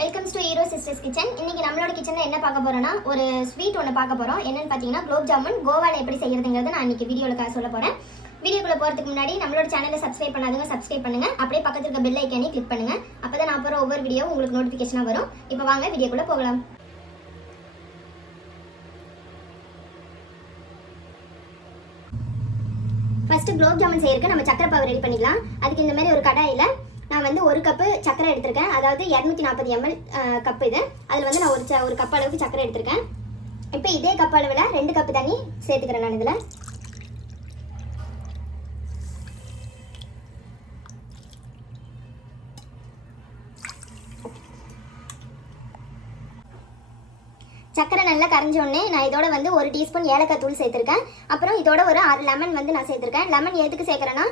Welcome to hero sisters kitchen. இன்னைக்கு நம்மளோட கிச்சனில் என்ன பார்க்க போறோம்னா ஒரு ஸ்வீட் ஒன்று பார்க்க போகிறோம். என்னன்னு பார்த்தீங்கன்னா குலோப் ஜாமுன் கோவாவில் எப்படி செய்யறதுங்கிறது நான் இன்னைக்கு வீடியோவில் சொல்ல போகிறேன். வீடியோக்குள்ளே போகிறதுக்கு முன்னாடி நம்மளோட சேனலை சப்ஸ்கிரைப் பண்ணாதவங்க சப்ஸ்கிரைப் பண்ணுங்க. அப்படியே பக்கத்தில் இருக்க பெல் ஐக்கானே கிளிக் பண்ணுங்க. அப்போ தான் நான் போகிற ஒவ்வொரு வீடியோ உங்களுக்கு நோட்டிஃபிகேஷனாக வரும். இப்போ வாங்க வீடியோக்குள்ளே போகலாம். ஃபர்ஸ்ட் குலோப் ஜாமுன் செய்யறதுக்கு நம்ம சக்கரை பாவு ரெடி பண்ணிக்கலாம். அதுக்கு இந்த மாதிரி ஒரு கடாயில் நான் வந்து ஒரு கப்பு சக்கரை எடுத்திருக்கேன். அதாவது 240 ml கப்பு இது. அதில் வந்து நான் ஒரு கப் அளவுக்கு சக்கரை எடுத்திருக்கேன். இப்போ இதே கப் அளவில் 2 கப்பு தண்ணி சேர்த்துக்கிறேன் நான் இதில். சக்கரை நல்லா கரைஞ்ச உடனே நான் இதோட வந்து 1 டீஸ்பூன் ஏலக்காய் தூள் சேர்த்துருக்கேன். அப்புறம் இதோட ஒரு 6 லெமன் வந்து நான் சேர்த்துருக்கேன். லெமன் எதுக்கு சேர்க்குறேன்னா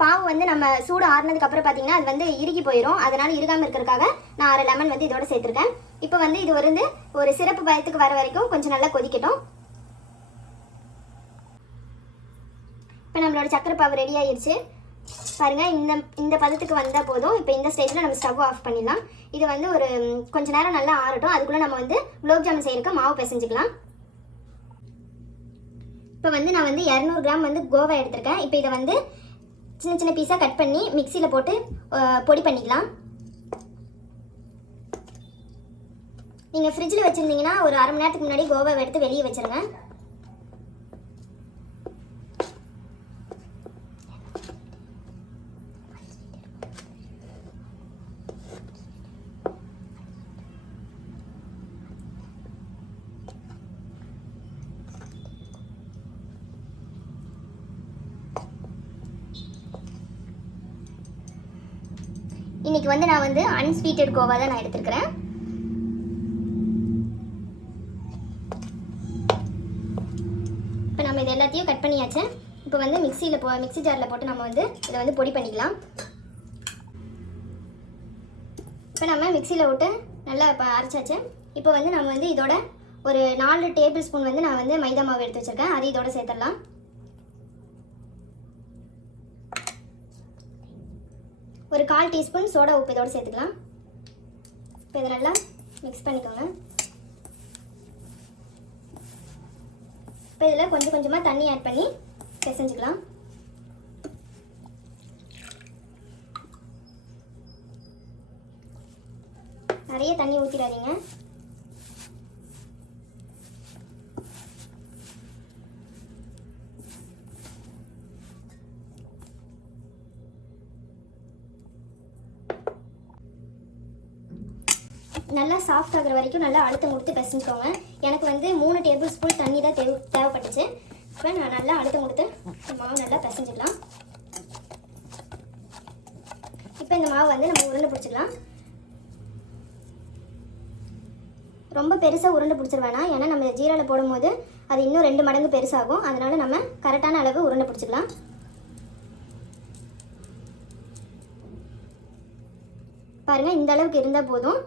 பாவு வந்து நம்ம சூடு ஆறுனதுக்கு அப்புறம் பார்த்தீங்கன்னா அது வந்து இறுகி போயிடும். அதனால இறுகாமல் இருக்கிறதுக்காக நான் 6 லெமன் வந்து இதோட சேர்த்துருக்கேன். இப்போ வந்து இது வந்து ஒரு சிறப்பு பயத்துக்கு வர வரைக்கும் கொஞ்சம் நல்லா கொதிக்கட்டும். இப்போ நம்மளோட சக்கரை பாவு ரெடி ஆயிடுச்சு பாருங்க. இந்த பதத்துக்கு வந்தால் போதும். இப்போ இந்த ஸ்டேஜில் நம்ம ஸ்டவ் ஆஃப் பண்ணிடலாம். இது வந்து ஒரு கொஞ்ச நேரம் நல்லா ஆறட்டும். அதுக்குள்ளே நம்ம வந்து குலோப் ஜாமுன் செய்யறதுக்கு மாவு பிசைஞ்சிக்கலாம். இப்போ வந்து நான் வந்து 200 கிராம் வந்து கோவா எடுத்திருக்கேன். இப்போ இதை வந்து சின்ன சின்ன பீஸாக கட் பண்ணி மிக்சியில் போட்டு பொடி பண்ணிக்கலாம். நீங்கள் ஃப்ரிட்ஜில் வச்சுருந்தீங்கன்னா ஒரு அரை மணி நேரத்துக்கு முன்னாடி கோவாவை எடுத்து வெளியே வச்சுருங்க. இன்னைக்கு வந்து நான் வந்து அன்ஸ்வீட்டட் கோவா தான் நான் எடுத்துக்கிறேன். இப்போ நம்ம இது எல்லாத்தையும் கட் பண்ணியாச்சு. இப்போ வந்து மிக்ஸி ஜாரில் போட்டு நம்ம வந்து இதை வந்து பொடி பண்ணிக்கலாம். இப்போ நம்ம மிக்சியில் விட்டு நல்லா அரைச்சாச்சு. இப்போ வந்து நம்ம வந்து இதோட ஒரு 4 டேபிள் ஸ்பூன் வந்து நான் வந்து மைதா மாவு எடுத்து வச்சுருக்கேன். அது இதோட சேர்த்துடலாம். ஒரு 1/4 டீஸ்பூன் சோடா உப்பு இதோடு சேர்த்துக்கலாம். இப்போ இதை நல்லா மிக்ஸ் பண்ணிக்கோங்க. இப்போ இதில் கொஞ்சம் கொஞ்சமாக தண்ணி ஆட் பண்ணி பிசைஞ்சுக்கலாம். நிறைய தண்ணி ஊற்றிடாதீங்க. நல்லா சாஃப்ட் ஆகிற வரைக்கும் நல்லா அழுத்தம் கொடுத்து பிசைஞ்சுக்கோங்க. எனக்கு வந்து 3 டேபிள் ஸ்பூன் தண்ணி தான் தேவைப்பட்டுச்சு. இப்போ நான் நல்லா அழுத்தம் கொடுத்து மாவு நல்லா பிசைஞ்சிக்கலாம். இப்போ இந்த மாவு வந்து நம்ம உருண்டை பிடிச்சிக்கலாம். ரொம்ப பெருசாக உருண்டை பிடிச்சிட வேணாம். ஏன்னா நம்ம ஜீராவில் போடும்போது அது இன்னும் 2 மடங்கு பெருசாகும். அதனால நம்ம கரெக்டான அளவு உருண்டை பிடிச்சிக்கலாம். பாருங்கள், இந்த அளவுக்கு இருந்தால் போதும்.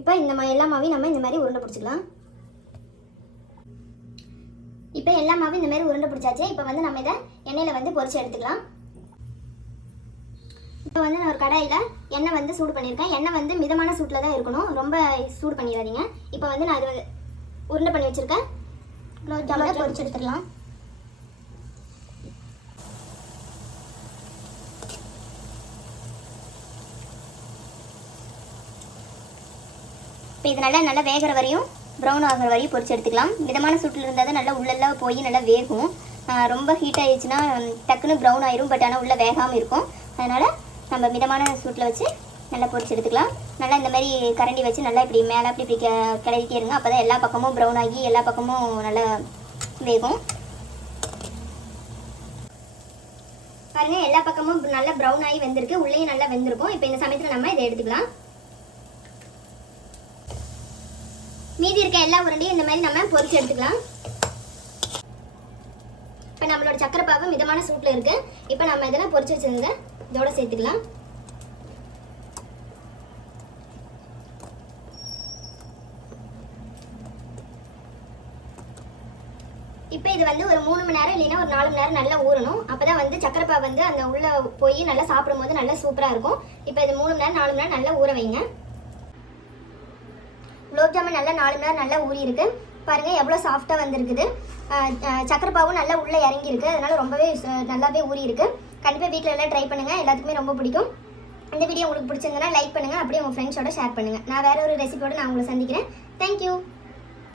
இப்போ எல்லா மாவையும் நம்ம இந்த மாதிரி உருண்டை பிடிச்சிக்கலாம். இப்போ எல்லா மாவும் இந்த மாதிரி உருண்டை பிடிச்சாச்சு. இப்போ வந்து நம்ம இதை எண்ணெயில் வந்து பொரிச்சு எடுத்துக்கலாம். இப்போ வந்து நான் ஒரு கடாயில் எண்ணெய் வந்து சூடு பண்ணியிருக்கேன். எண்ணெய் வந்து மிதமான சூட்டில் தான் இருக்கணும், ரொம்ப சூடு பண்ணிடாதீங்க. இப்போ வந்து நான் இது உருண்டை பண்ணி வச்சுருக்கேன் குலோப் ஜாமுனை பொரிச்சு எடுத்துக்கலாம். இப்போ இது நல்லா வேகிற வரையும் ப்ரௌன் ஆகிற வரையும் பொரிச்சு எடுத்துக்கலாம். மிதமான சூட்டில் இருந்தால் தான் நல்லா உள்ளெல்லாம் போய் நல்லா வேகும். ரொம்ப ஹீட் ஆகிடுச்சுன்னா டக்குன்னு ப்ரௌன் ஆயிரும். பட் ஆனால் உள்ளே வேகாமல் இருக்கும். அதனால் நம்ம மிதமான சூட்டில் வச்சு நல்லா பொரிச்சு எடுத்துக்கலாம். நல்லா இந்த மாதிரி கரண்டி வச்சு நல்லா இப்படி மேலே இப்படி கிளறிட்டே இருங்க. அப்போ தான் எல்லா பக்கமும் ப்ரௌன் ஆகி எல்லா பக்கமும் நல்லா வேகும். பாருங்கள், எல்லா பக்கமும் நல்லா ப்ரௌன் ஆகி வெந்திருக்கு. உள்ளேயும் நல்லா வெந்திருக்கும். இப்போ இந்த சமயத்தில் நம்ம இதை எடுத்துக்கலாம். மீதி இருக்க எல்லா உருண்டையும் இந்த மாதிரி நம்ம பொரிச்சு எடுத்துக்கலாம். இப்போ நம்மளோட சக்கரை பாவு மிதமான சூட்டில் இருக்கு. இப்போ நம்ம இதெல்லாம் பொரிச்சு வச்சிருந்த இதோட சேர்த்துக்கலாம். இப்போ இது வந்து ஒரு 3 மணி நேரம் இல்லைன்னா ஒரு 4 மணி நேரம் நல்லா ஊறணும். அப்பதான் வந்து சக்கரை பாவு வந்து அந்த உள்ள போய் நல்லா சாப்பிடும்போது நல்லா சூப்பராக இருக்கும். இப்போ இது 3 மணி நேரம் 4 மணி நேரம் நல்லா ஊற வைங்க. குலோப் ஜாமுன் நல்லா 4 மணி நேரம் நல்லா ஊறி இருக்கு. பாருங்கள் எவ்வளோ சாஃப்டாக வந்திருக்குது. சக்கரை பாவும் நல்லா உள்ளே இறங்கியிருக்கு, அதனால் ரொம்பவே நல்லாவே ஊறி இருக்கு. கண்டிப்பாக வீட்டில் எல்லாம் ட்ரை பண்ணுங்கள், எல்லாத்துக்குமே ரொம்ப பிடிக்கும். இந்த வீடியோ உங்களுக்கு பிடிச்சிருந்தனா லைக் பண்ணுங்கள், அப்படியே உங்கள் ஃப்ரெண்ட்ஸோட ஷேர் பண்ணுங்கள். நான் வேறு ஒரு ரெசிபியோடு நான் உங்களை சந்திக்கிறேன். தேங்க்யூ.